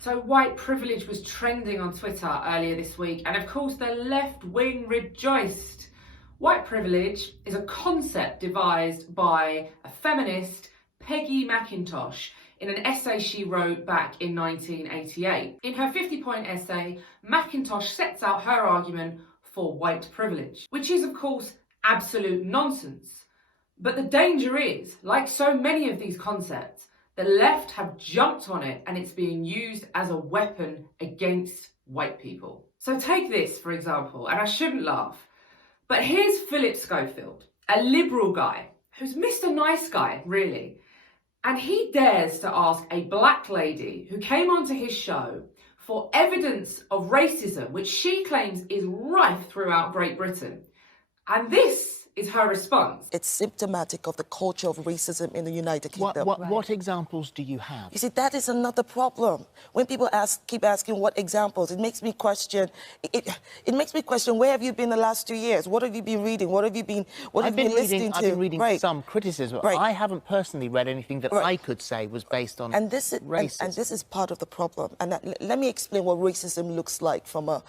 So white privilege was trending on Twitter earlier this week, and of course the left wing rejoiced. White privilege is a concept devised by a feminist, Peggy McIntosh, in an essay she wrote back in 1988. In her 50-point essay, McIntosh sets out her argument for white privilege, which is of course absolute nonsense. But the danger is, like so many of these concepts, the left have jumped on it and it's being used as a weapon against white people. So take this, for example, and I shouldn't laugh, but here's Philip Schofield, a liberal guy who's Mr. Nice Guy, really. And he dares to ask a black lady who came onto his show for evidence of racism, which she claims is rife throughout Great Britain. And this is her response. It's symptomatic of the culture of racism in the United Kingdom. What examples do you have? You see, that is another problem. When people keep asking what examples, it makes me question. It makes me question, where have you been the last 2 years? What have you been reading? What have you been listening to? I've been reading some criticism. Right. I haven't personally read anything that I could say was based on racism. And this is part of the problem. And let me explain what racism looks like from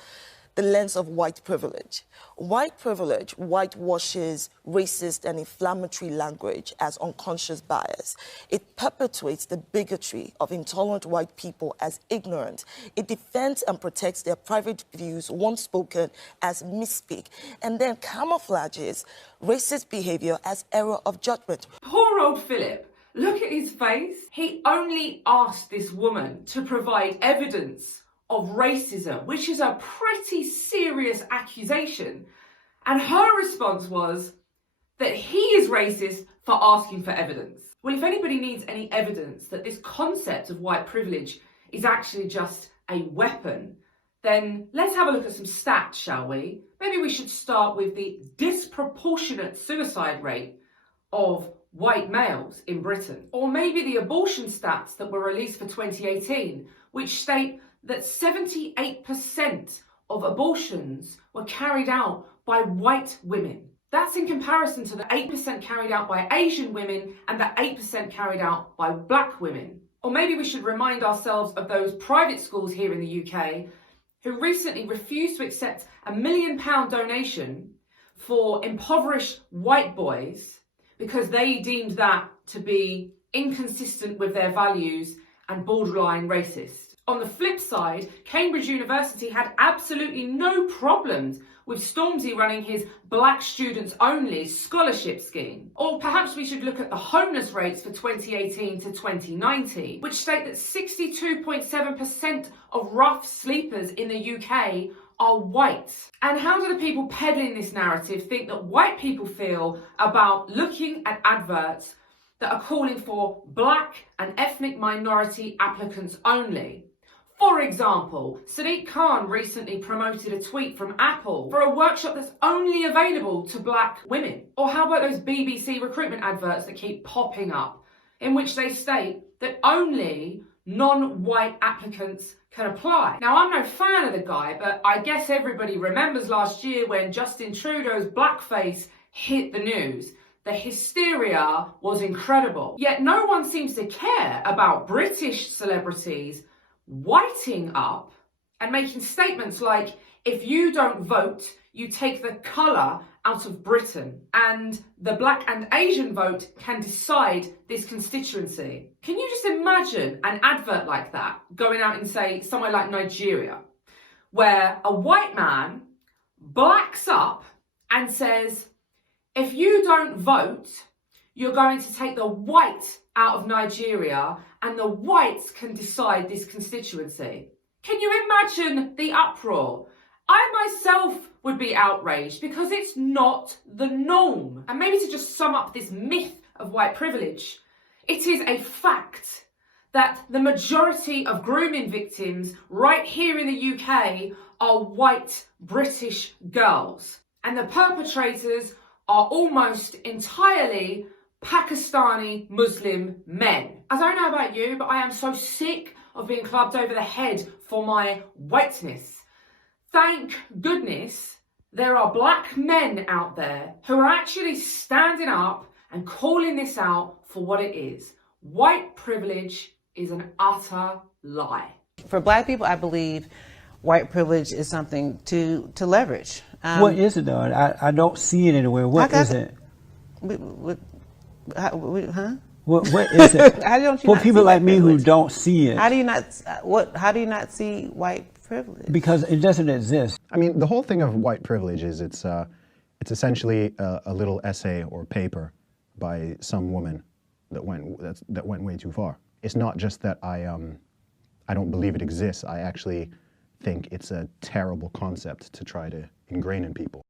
the lens of white privilege. White privilege whitewashes racist and inflammatory language as unconscious bias. It perpetuates the bigotry of intolerant white people as ignorant. It defends and protects their private views, once spoken, as misspeak, and then camouflages racist behavior as error of judgment. Poor old Philip. Look at his face. He only asked this woman to provide evidence of racism, which is a pretty serious accusation. And her response was that he is racist for asking for evidence. Well, if anybody needs any evidence that this concept of white privilege is actually just a weapon, then let's have a look at some stats, shall we? Maybe we should start with the disproportionate suicide rate of white males in Britain. Or maybe the abortion stats that were released for 2018, which state that 78% of abortions were carried out by white women. That's in comparison to the 8% carried out by Asian women and the 8% carried out by black women. Or maybe we should remind ourselves of those private schools here in the UK who recently refused to accept a £1 million donation for impoverished white boys because they deemed that to be inconsistent with their values and borderline racist. On the flip side, Cambridge University had absolutely no problems with Stormzy running his Black Students Only scholarship scheme. Or perhaps we should look at the homeless rates for 2018 to 2019, which state that 62.7% of rough sleepers in the UK are white. And how do the people peddling this narrative think that white people feel about looking at adverts that are calling for black and ethnic minority applicants only? For example, Sadiq Khan recently promoted a tweet from Apple for a workshop that's only available to black women. Or how about those BBC recruitment adverts that keep popping up, in which they state that only non-white applicants can apply? Now, I'm no fan of the guy, but I guess everybody remembers last year when Justin Trudeau's blackface hit the news. The hysteria was incredible. Yet no one seems to care about British celebrities whiting up and making statements like, if you don't vote, you take the colour out of Britain, and the black and Asian vote can decide this constituency. Can you just imagine an advert like that going out in, say, somewhere like Nigeria, where a white man blacks up and says, if you don't vote, you're going to take the white out of Nigeria and the whites can decide this constituency? Can you imagine the uproar? I myself would be outraged because it's not the norm. And maybe to just sum up this myth of white privilege, it is a fact that the majority of grooming victims right here in the UK are white British girls. And the perpetrators are almost entirely Pakistani Muslim men. I don't know about you, but I am so sick of being clubbed over the head for my whiteness. Thank goodness there are black men out there who are actually standing up and calling this out for what it is. White privilege is an utter lie. For Black people, I believe white privilege is something to leverage. What is it though? I don't see it anywhere. What is it? Huh? What is it? How don't you For not people see like white me who privilege? don't see it. How do you not? How do you not see white privilege? Because it doesn't exist. I mean, the whole thing of white privilege is it's essentially a little essay or paper by some woman that went way too far. It's not just that I don't believe it exists. I actually think it's a terrible concept to try to ingrain in people.